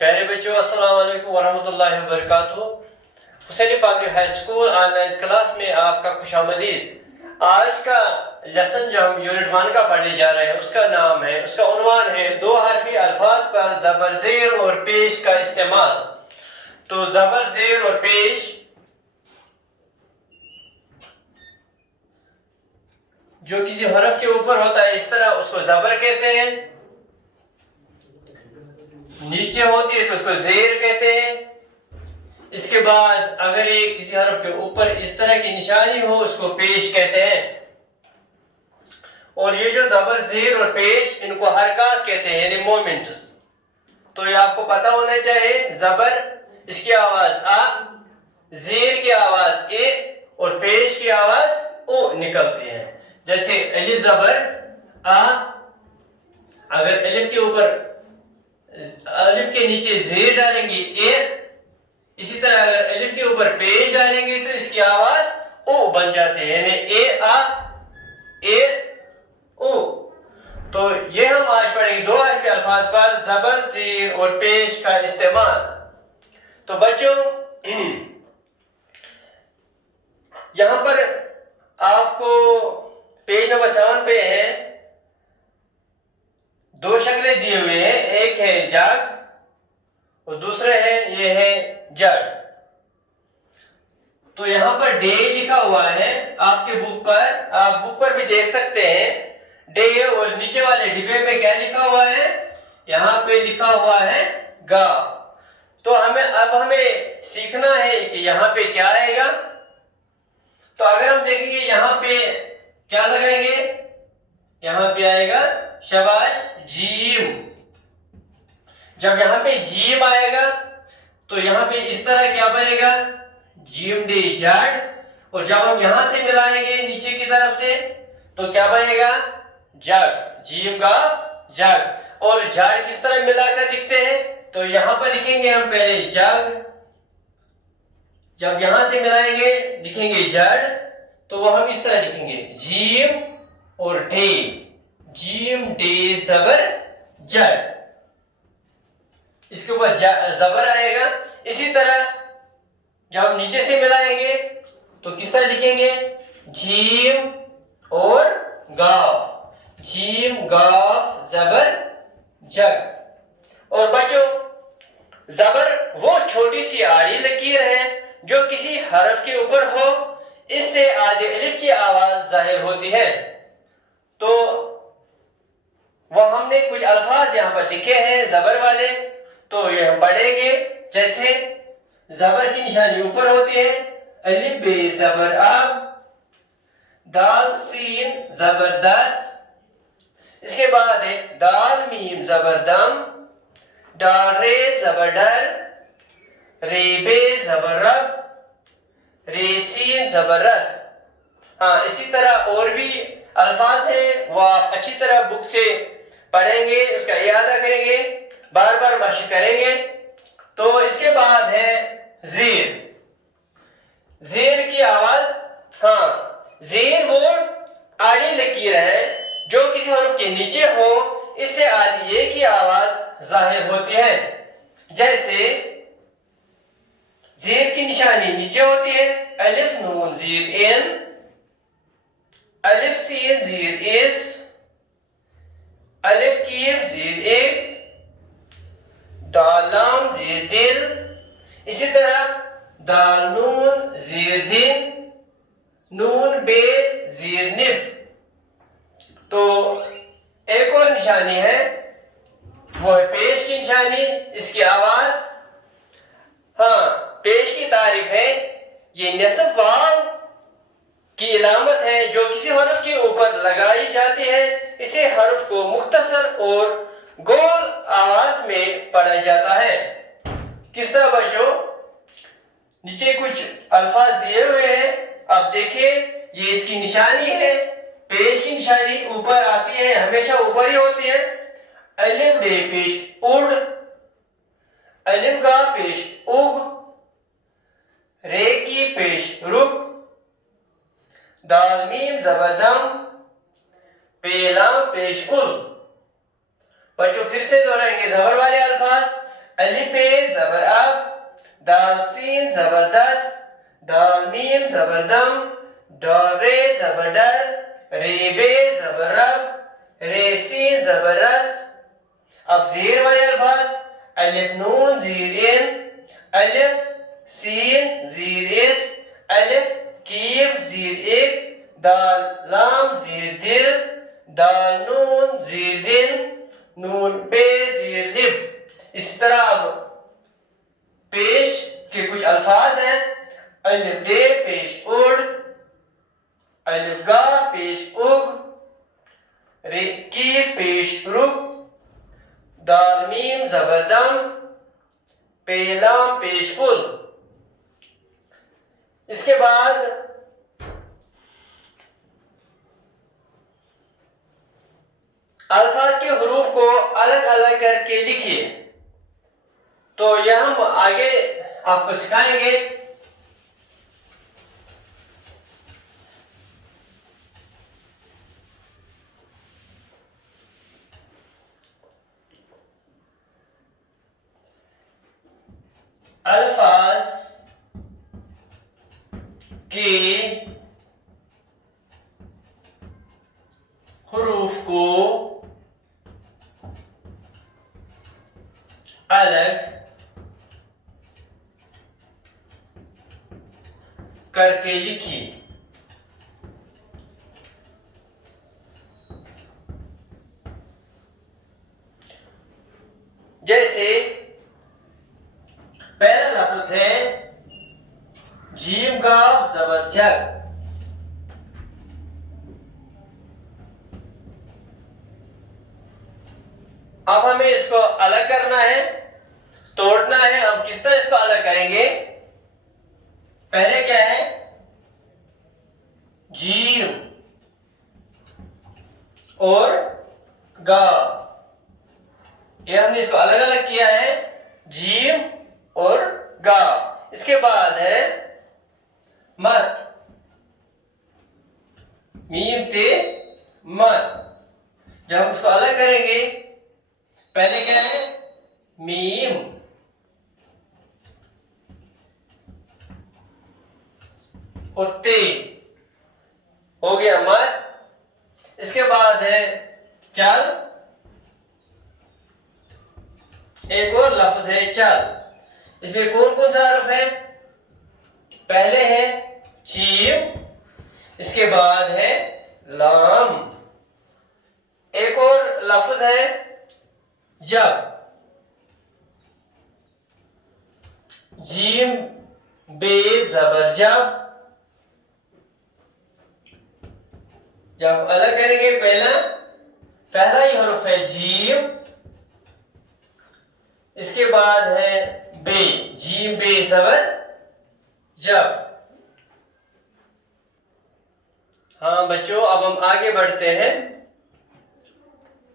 प्यारे बच्चों, अस्सलाम वालेकुम वरहमतुल्लाहि वबरकातुहू। Husaini public high school online class में आपका खुशामदीद। आज का लेसन जो हम यूनिट 1 का पढ़ने जा रहे हैं उसका उन्वान है दो हरफी अल्फाज पर ज़बर ज़ेर और पेश का इस्तेमाल। तो ज़बर ज़ेर और पेश जो किसी हरफ के ऊपर होता है इस तरह उसको ज़बर कहते हैं, नीचे होती है तो उसको ज़ेर कहते हैं। इसके बाद अगर ये किसी हरफ के ऊपर इस तरह की निशानी हो उसको पेश कहते हैं। और ये जो ज़बर ज़ेर और पेश इनको हरकत कहते हैं, यानी मोमेंट्स। तो ये आपको पता होना चाहिए। ज़बर इसकी आवाज आ, ज़ेर की आवाज ए और पेश की आवाज ओ निकलती है। जैसे अलिफ ज़बर आ, अगर अलिफ के ऊपर अलिफ के नीचे ज़ेर डालेंगे ए, इसी तरह अगर अलिफ के ऊपर पेश डालेंगे तो इसकी आवाज ओ बन जाती है, यानी ए आ ए ओ। तो ये हम आज पढ़ेंगे दो हरफी अल्फाज पर ज़बर ज़ेर और पेश का इस्तेमाल। तो बच्चों यहां पर आपको पेज नंबर 7 पे है, दो शक्लें दिए हुए हैं, एक है जग और दूसरे है ये है जड़। तो यहां पर डे लिखा हुआ है आपके बुक पर, आप बुक पर भी देख सकते हैं डे। और नीचे वाले डिब्बे में क्या लिखा हुआ है, यहां पे लिखा हुआ है गा। तो हमें सीखना है कि यहां पे क्या आएगा। तो अगर हम देखेंगे यहां पे क्या लगाएंगे, यहां पे आएगा शाबाश जीम। जब यहां पे जीम आएगा तो यहां पे इस तरह क्या बनेगा, जीम डे जड़। और जब हम यहां से मिलाएंगे नीचे की तरफ से तो क्या बनेगा, जग, जीम का जग। और जड़ किस तरह मिलाकर लिखते हैं, तो यहां पर लिखेंगे हम पहले जग, जब यहां से मिलाएंगे लिखेंगे जड़, तो वो हम इस तरह लिखेंगे जीम और डे, जीम डे ज़बर जड़, इसके ऊपर ज़बर आएगा। इसी तरह जब नीचे से मिलाएंगे तो किस तरह लिखेंगे, जीम और गाफ, जीम गाफ ज़बर जग। और बच्चों ज़बर वो छोटी सी आड़ी लकीर है जो किसी हरफ के ऊपर हो, इससे आधे अलिफ की आवाज जाहिर होती है। तो वह हमने कुछ अल्फाज यहां पर लिखे हैं ज़बर वाले, तो ये हम पढ़ेंगे। जैसे ज़बर की निशानी ऊपर होती है, अलिफ बे ज़बर अब, दाल सीन ज़बर दस, इसके बाद है दाल मीम ज़बर दम, डाल रे ज़बर डर, रे बे ज़बर रब, रे सीन ज़बर रस। हाँ, इसी तरह और भी अल्फाज हैं, वो आप अच्छी तरह बुक से पढ़ेंगे, उसका इयादा करेंगे, बार बार मशक करेंगे। तो इसके बाद है ज़ेर, ज़ेर की आवाज। हाँ, ज़ेर वो आड़ी लकीर है जो किसी हरफ के नीचे हो, इससे आधी ये की आवाज जाहिर होती है। जैसे ज़ेर की निशानी नीचे होती है, अलिफ नून ज़ीर इन, अलिफ सीन ज़ीर इस, अलिफ कीफ ज़ीर एक, दाल लाम ज़ीर दिल, इसी तरह दाल नून ज़ीर दिन, नून बे ज़ीर निब। तो एक और निशानी है, वो है पेश की निशानी, इसकी आवाज। हाँ, पेश की तारीफ है, ये नस्ब वाव की इलामत है जो किसी हरफ के ऊपर लगाई जाती है। इसे हरफ को मुख्तसर और गोल आवाज में पढ़ा जाता है। किस तरह बच्चों, नीचे कुछ अल्फाज दिए हुए हैं, आप देखिए, ये इसकी निशानी है। पेश की निशानी ऊपर आती है, हमेशा ऊपर ही होती है। अलिफ बे पेश उड़, अलिफ का पेश उग, रे की पेश रुक, दाल मीम ज़बर दम, पेलाम पेश कुल। बच्चों फिर से दोहराएंगे ज़बर वाले अल्फाज, अलिफ पे ज़बर अब, दाल सीन ज़बरदस्त, दाल मीम ज़बरदम, दाल रे ज़बर डर, रे बे ज़बर रब, रे सीन ज़बरदस्त। अब ज़ेर वाले अल्फाज, अलिफ नून ज़ीर इन, अलिफ सीन ज़ीर इस, अलिफ कीफ ज़ीर इक, दाल लाम ज़ीर दिल, दाल नून ज़ीर दिन, नून पे ज़ीर लिब। इसी तरह अब पेश के कुछ अल्फाज हैं, अलिफ डे पेश उड़, अलिफ गा पेश उग, रे की पेश रुक, दाल मीम ज़बरदम, पेलाम पेश फुल। इसके बाद अल्फाज के हुरूफ को अलग अलग करके लिखिए। तो यह हम आगे आपको सिखाएंगे। अल्फाज के हुरूफ को अलग करके लिखिए। जैसे पहला लफ्ज है जीम गाफ ज़बर जग। अब हमें इसको अलग करना है, तोड़ना है। हम किस तरह इसको अलग करेंगे? पहले क्या है? जीम और गा, ये हमने इसको अलग अलग किया है, जीम और गा। इसके बाद है मत, मीम ते मत। जब हम इसको अलग करेंगे, पहले क्या है? मीम और ते, हो गया मत। इसके बाद है चल, एक और लफ्ज है चल। इसमें कौन कौन सा हर्फ है? पहले है चीम, इसके बाद है लाम। एक और लफ्ज है जब, जीम बे ज़बर जब। जब अलग करेंगे, पहला ही हर्फ है जीम, इसके बाद है बे, जीम बे ज़बर जब। हाँ बच्चों, अब हम आगे बढ़ते हैं।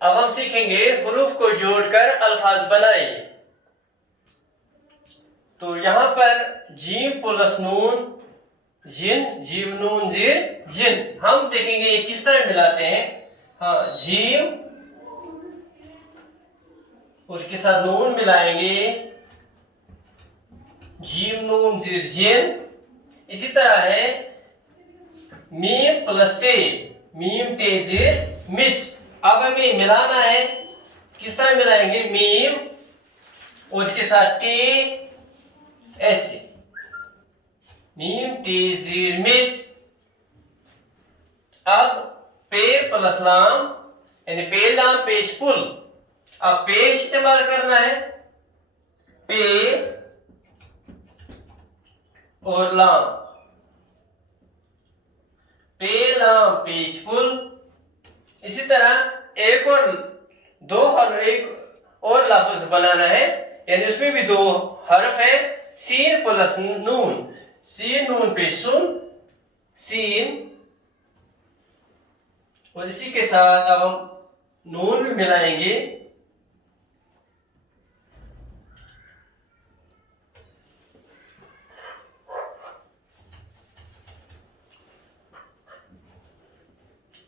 अब हम सीखेंगे हुरूफ को जोड़कर अल्फाज बनाइए। तो यहां पर जीम प्लस नून जिन, जीम नून जीर जिन। हम देखेंगे ये किस तरह मिलाते हैं। हाँ, जीम उसके साथ नून मिलाएंगे, जीम नून जीर जिन। इसी तरह है मीम प्लस टे, मीम टे जीर मिट। अब हमें मिलाना है, किस तरह मिलाएंगे? मीम और उसके साथ टे, ऐसे मीम टे जीर मिट। अब पे प्लस लाम, यानी पे लाम पेश पुल। अब पेश इस्तेमाल करना है, पे और लाम, पे लाम पेश पुल। इसी तरह एक और लफ्ज बनाना है, यानी उसमें भी 2 हर्फ है, सीन प्लस नून, सीन नून पे सुन, सीन। और इसी के साथ अब हम नून भी मिलाएंगे,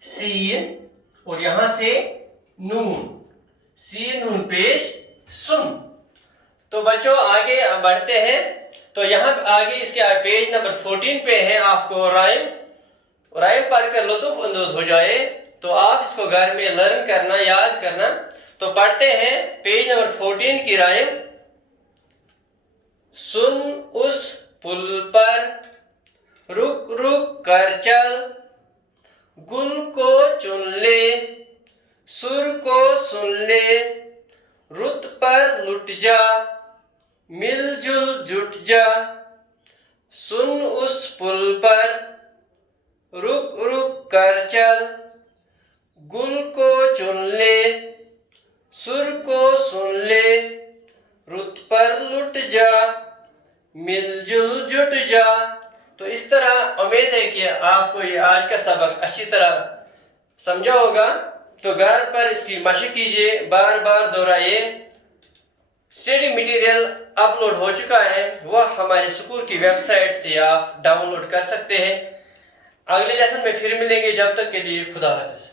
सीन, और यहां से नून, सीन नून पेश सुन। तो बच्चों आगे बढ़ते हैं। तो यहाँ आगे इसके पेज नंबर 14 पे है, आपको राइम पढ़कर लुत्फ अंदोज हो जाए। तो आप इसको घर में लर्न करना, याद करना। तो पढ़ते हैं पेज नंबर 14 की राइम। सुन उस पुल पर रुक रुक कर चल, गुल को चुन ले, सुर को सुन ले, रुत पर लुट जा, मिलजुल जुट जा। सुन उस पुल पर रुक रुक कर चल, गुल को चुन ले, सुर को सुन ले, रुत पर लुट जा, मिलजुल जुट जा। तो इस तरह उम्मीद है कि आपको ये आज का सबक अच्छी तरह समझा होगा। तो घर पर इसकी मशक कीजिए, बार बार दोहराइए। स्टडी मटेरियल अपलोड हो चुका है, वह हमारे स्कूल की वेबसाइट से आप डाउनलोड कर सकते हैं। अगले लेसन में फिर मिलेंगे, जब तक के लिए खुदा हाफिज।